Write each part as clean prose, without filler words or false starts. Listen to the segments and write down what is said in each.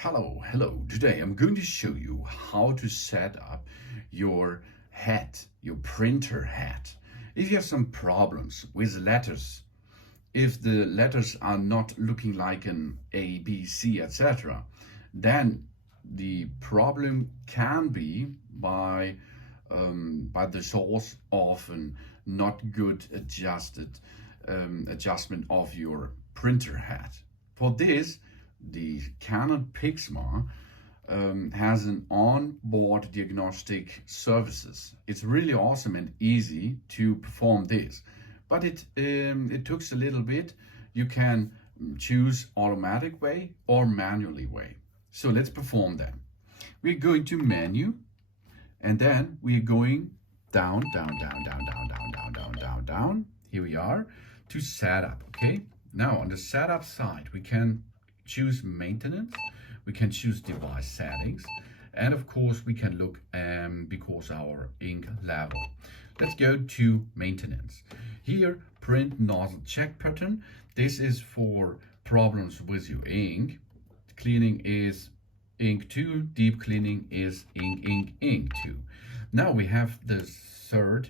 Hello. Today I'm going to show you how to set up your head, your printer head. If you have some problems with letters, if the letters are not looking like an A, B, C, etc., then the problem can be by the source of an not good adjustment of your printer head. For this, the Canon Pixma has an on-board diagnostic services. It's really awesome and easy to perform this, but it takes a little bit. You can choose automatic way or manually way. So let's perform them. We're going to menu, and then we're going down. Here we are to setup. Okay. Now on the setup side, we can choose maintenance, we can choose device settings, and of course we can look because our ink level. Let's go to maintenance. Here, print nozzle check pattern. This is for problems with your ink. Cleaning is ink 2, deep cleaning is ink 2. Now we have the third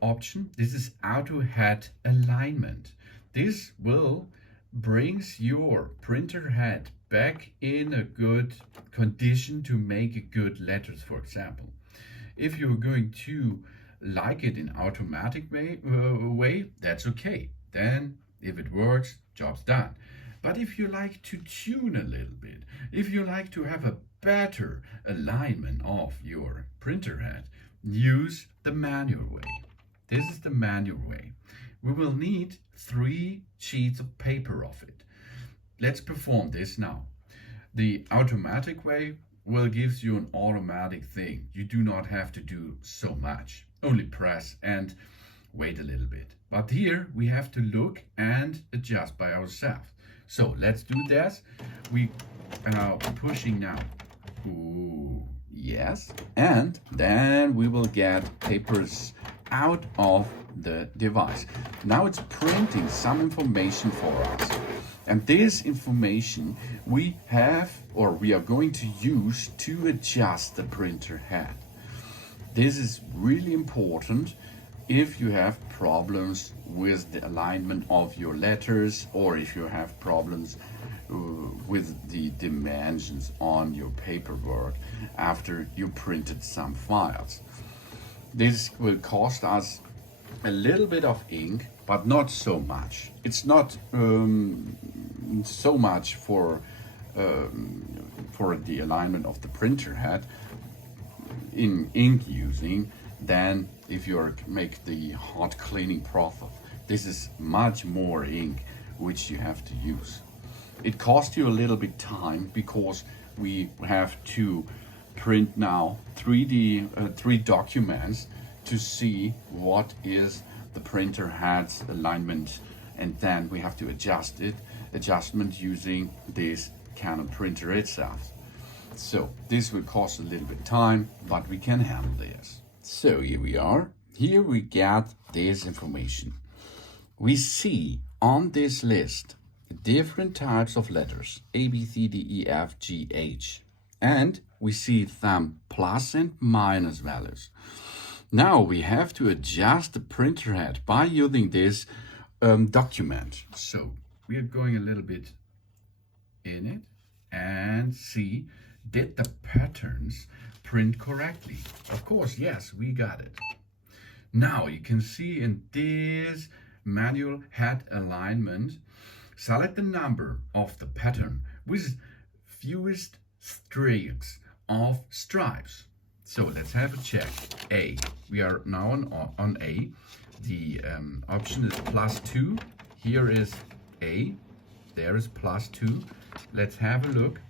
option. This is auto head alignment. This will brings your printer head back in a good condition to make good letters, for example. If you're going to like it in automatic way, that's okay. Then if it works, job's done. But if you like to tune a little bit, if you like to have a better alignment of your printer head, use the manual way. This is the manual way. We will need 3 sheets of paper of it. Let's perform this now. The automatic way will give you an automatic thing. You do not have to do so much. Only press and wait a little bit. But here we have to look and adjust by ourselves. So let's do this. We are now pushing now. Ooh, yes. And then we will get papers out of the device. Now it's printing some information for us. And this information we have, or we are going to use to adjust the printer head. This is really important if you have problems with the alignment of your letters, or if you have problems with the dimensions on your paperwork after you printed some files. This will cost us a little bit of ink, but not so much. It's not so much for the alignment of the printer head in ink using than if you make the hot cleaning process. This is much more ink which you have to use. It costs you a little bit time because we have to print now 3 documents to see what is the printer head's alignment, and then we have to adjustment using this Canon printer itself. So this will cost a little bit time, but we can handle this. So here we are. Here we get this information. We see on this list different types of letters, A, B, C, D, E, F, G, H, and we see some plus and minus values. Now we have to adjust the printer head by using this document. So we are going a little bit in it and see, did the patterns print correctly? Of course, yes, we got it. Now you can see in this manual head alignment, select the number of the pattern with fewest streaks of stripes. So let's have a check. A. We are now on A. The option is +2. Here is A. There is +2. Let's have a look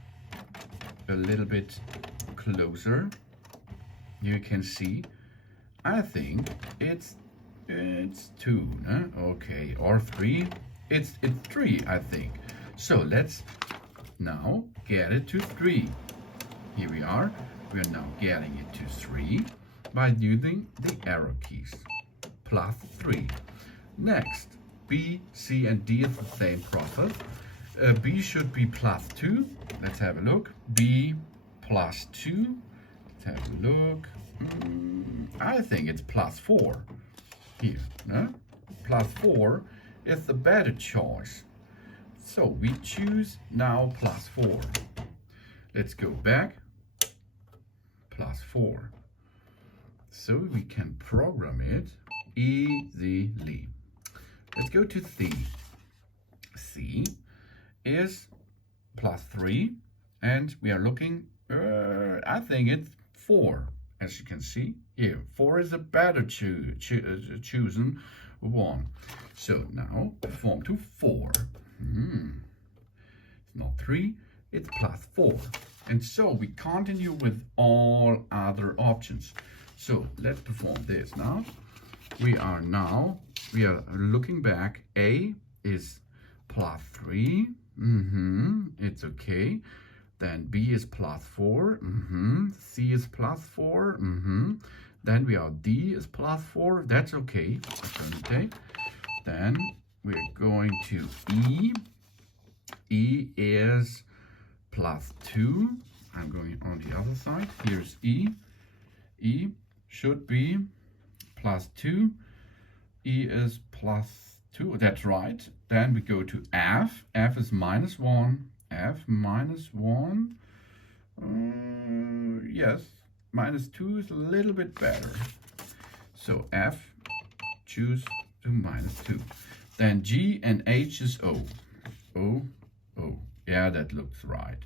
a little bit closer. You can see. I think it's 2. No? Okay, or 3. It's 3. I think. So let's now get it to 3. Here we are. We are now getting it to 3 by using the arrow keys. +3. Next, B, C, and D is the same process. B should be +2. Let's have a look. B +2. Let's have a look. I think it's +4 here. No? +4 is the better choice. So we choose now +4. Let's go back. +4. So we can program it easily. Let's go to C. C is +3, and we are looking, I think it's 4, as you can see here. 4 is a better chosen one. So now perform to 4. It's not 3, it's +4. And so we continue with all other options. So let's perform this now. We are looking back. A is +3. It's okay. Then B is +4. C is +4. Then we are D is +4. That's okay. Okay. Then we're going to E. E is +2. I'm going on the other side. Here's E. E should be +2. E is +2. That's right. Then we go to F. F is -1. F -1. Yes, -2 is a little bit better. So F, choose to -2. Then G and H is O. O, O. Yeah, that looks right.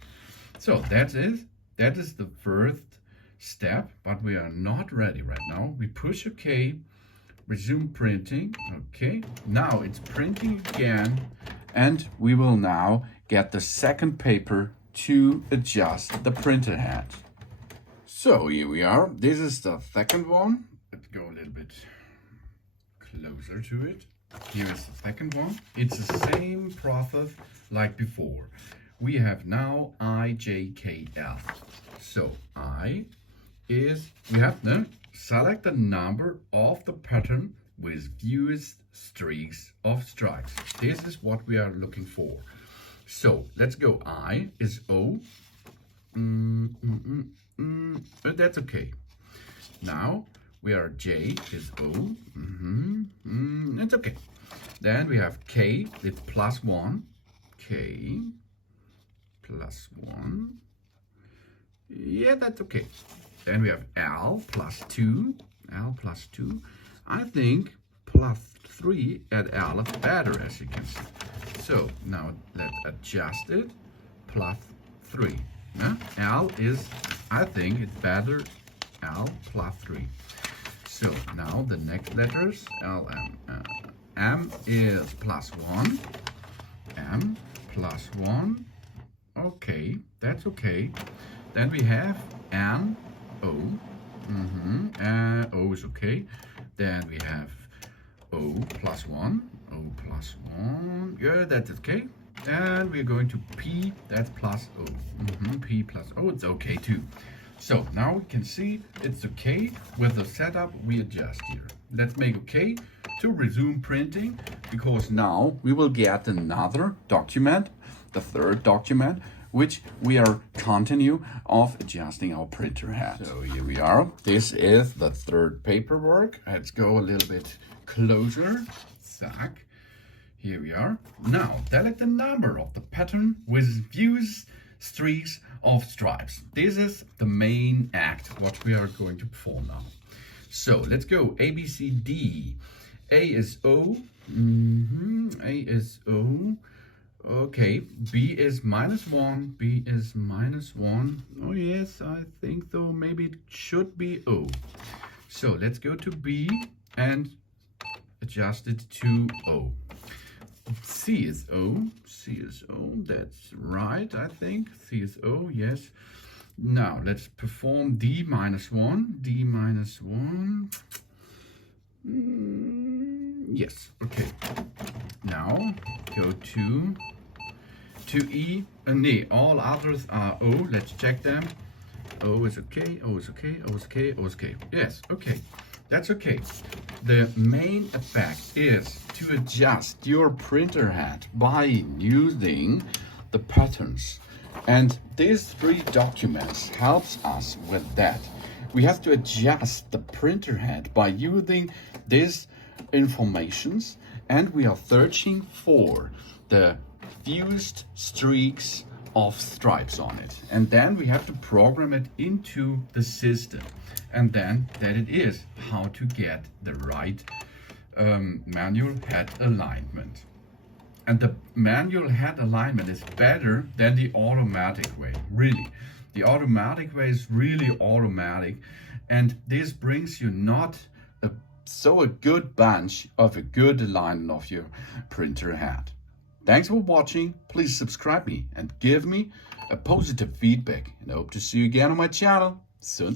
So that's it. That is the first step, but we are not ready right now. We push OK, resume printing. Okay, now it's printing again, and we will now get the second paper to adjust the printer head. So here we are. This is the second one. Let's go a little bit closer to it. Here is the second one. It's the same process like before. We have now I, J, K, L. So I is, we have to select the number of the pattern with fewest streaks of stripes. This is what we are looking for. So let's go. I is O. That's okay. Now we are J is O. It's okay. Then we have K, it's +1. K +1. Yeah, that's okay. Then we have L +2. L +2. I think +3 at L is better, as you can see. So now let's adjust it. +3. Yeah? L is, I think it's better. L +3. So now the next letters, L, M. M is +1. M +1. Okay, that's okay. Then we have N, O. O is okay. Then we have O +1. O +1. Yeah, that's okay. And we're going to P, that's +O. P +O, it's okay too. So now we can see it's okay. With the setup, we adjust here. Let's make okay to resume printing, because now we will get another document, the third document, which we are continue of adjusting our printer head. So here we are. This is the third paperwork. Let's go a little bit closer. Zack. Here we are. Now select the number of the pattern with fewest streaks of stripes. This is the main act, what we are going to perform now. So let's go. A, B, C, D. A is O. A is O. Okay. B is -1. B is -1. Oh yes, I think so. Maybe it should be O. So let's go to B and adjust it to O. C is O. C is O. That's right, I think. C is O, yes. Now let's perform D -1. D -1. Yes, okay. Now go to E. Nee, all others are O. Let's check them. O is okay. O is okay. O is okay. O is okay. Yes, okay. That's okay. The main effect is to adjust your printer head by using the patterns. And these 3 documents helps us with that. We have to adjust the printer head by using these informations, and we are searching for the fused streaks of stripes on it. And then we have to program it into the system. And then that it is how to get the right manual head alignment. And the manual head alignment is better than the automatic way, really. The automatic way is really automatic, and this brings you not a good bunch of a good alignment of your printer head. Thanks for watching. Please subscribe me and give me a positive feedback, and I hope to see you again on my channel soon.